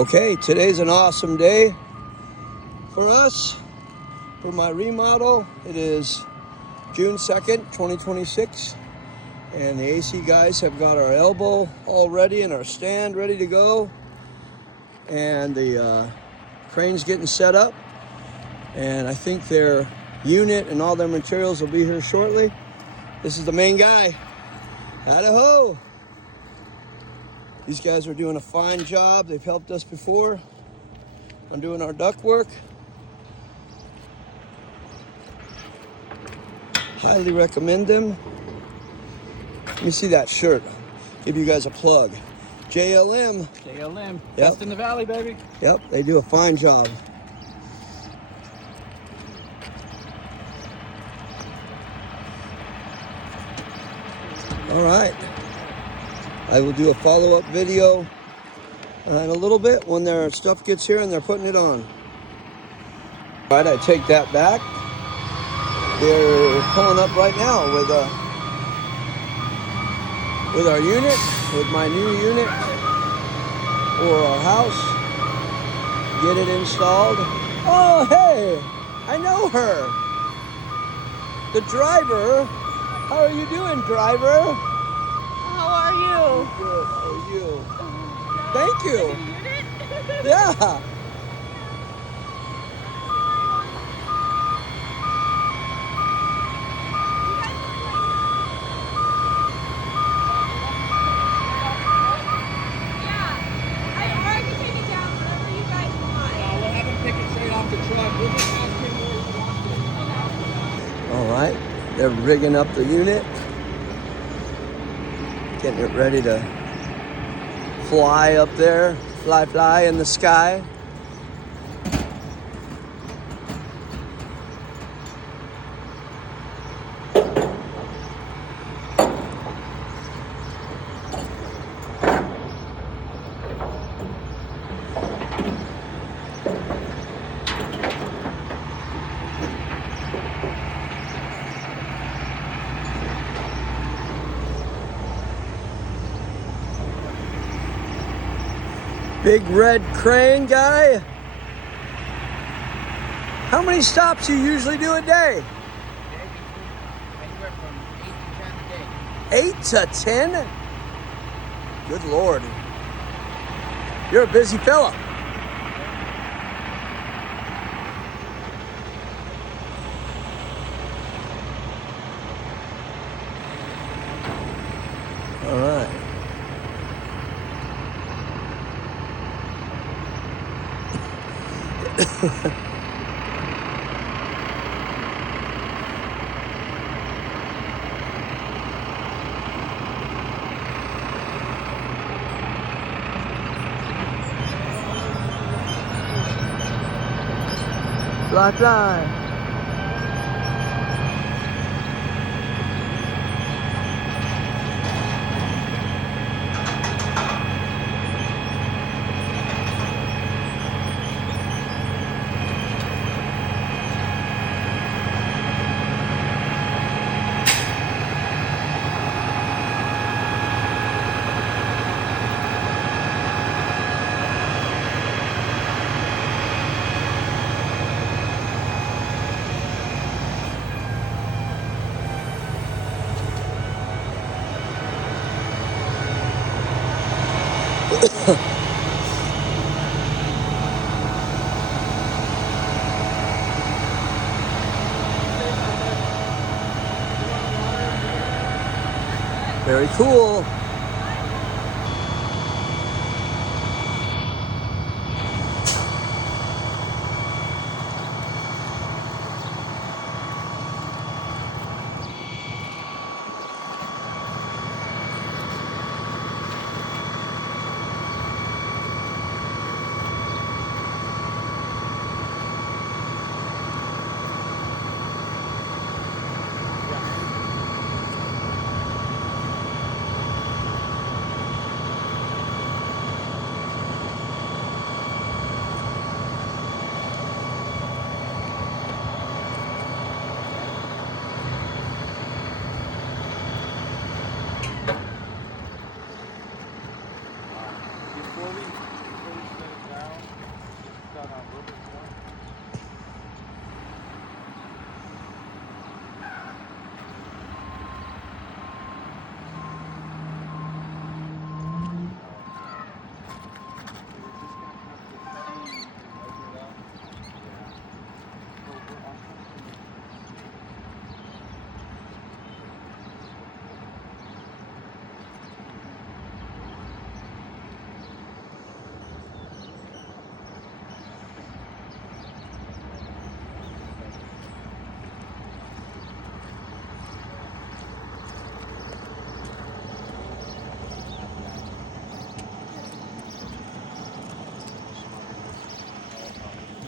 Okay, today's an awesome day for us, for my remodel. It is June 2nd, 2026, and the AC guys have got our elbow all ready and our stand ready to go, and the crane's getting set up, and I think their unit and all their materials will be here shortly. This is the main guy. Hada-ho! These guys are doing a fine job. They've helped us before on doing our duct work. Highly recommend them. Let me see that shirt. Give you guys a plug. JLM. JLM. Yep. Best in the valley, baby. Yep, they do a fine job. All right. I will do a follow-up video in a little bit when their stuff gets here and they're putting it on. All right, I take that back. They're pulling up right now with our unit, with my new unit for our house. Get it installed. Oh, hey, I know her. The driver. How are you doing, driver? How are you? Good. How are you? Thank you. Yeah. We'll have him pick it straight off the truck. We'll just ask him where he wants it. All right. They're rigging up the unit. Getting it ready to fly up there. Fly in the sky. Big red crane guy. How many stops do you usually do a day? Anywhere from 8 to 10 a day. 8 to 10? Good Lord. You're a busy fella. All right. Fly. Very cool.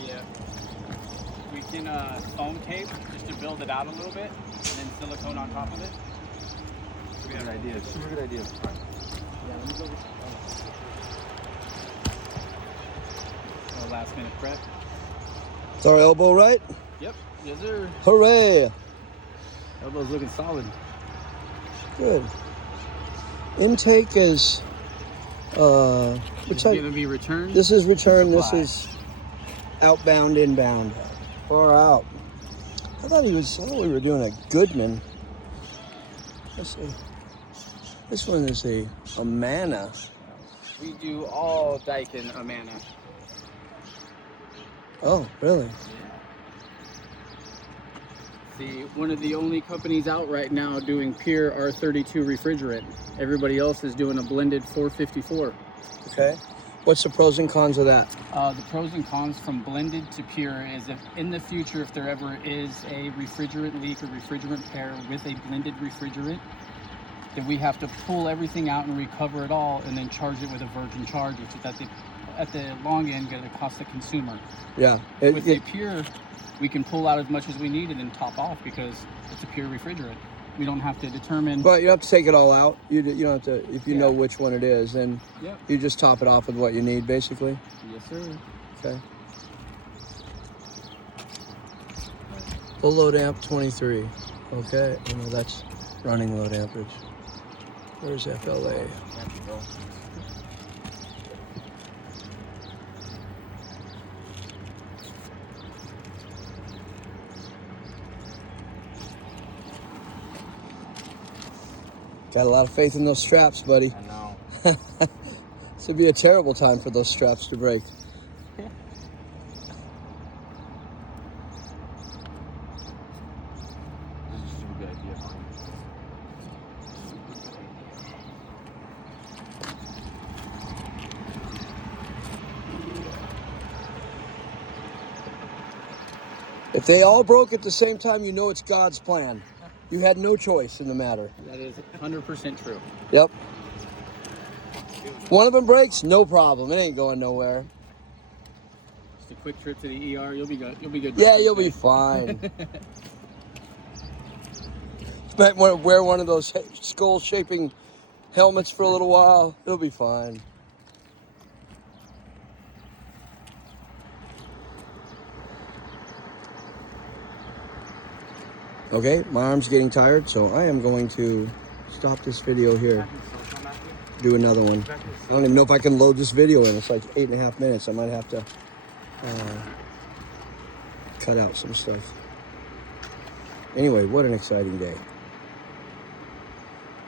Yeah. We can foam tape just to build it out a little bit, and then silicone on top of it. Good idea. Super good idea. Yeah, let me go get last minute prep. Is our elbow right? Yep. Yes, sir. Hooray! Elbow's looking solid. Good. Intake is which It's type? going to be returned. This is return. This Supply. is outbound, inbound. Far out. I thought we were doing a Goodman. Let's see. This one is a Amana. We do all Daikin Amana. Oh, really? See, one of the only companies out right now doing pure R32 refrigerant. Everybody else is doing a blended 454. Okay. What's the pros and cons of that? The pros and cons from blended to pure is if in the future, if there ever is a refrigerant leak or refrigerant pair with a blended refrigerant, then we have to pull everything out and recover it all and then charge it with a virgin charge, which is at the long end going to cost the consumer. Yeah. With a pure, we can pull out as much as we need and then top off because it's a pure refrigerant. We don't have to determine. But you don't have to take it all out. You don't have to, if you know which one it is, then Yep. you just top it off with what you need, basically. Yes, sir. Okay. Full load amp 23. Okay. Oh, no, that's running load ampage. Where's FLA? Got a lot of faith in those straps, buddy. I know. This would be a terrible time for those straps to break. This is a super good idea. If they all broke at the same time, you know it's God's plan. You had no choice in the matter. That is 100% true. Yep. One of them breaks, no problem. It ain't going nowhere. Just a quick trip to the ER. You'll be good. You'll be good. Yeah, you'll be fine. Might want to wear one of those skull-shaping helmets for a little while. It'll be fine. Okay, my arm's getting tired, so I am going to stop this video here. Do another one. I don't even know if I can load this video in. It's like 8.5 minutes. I might have to cut out some stuff. Anyway, what an exciting day.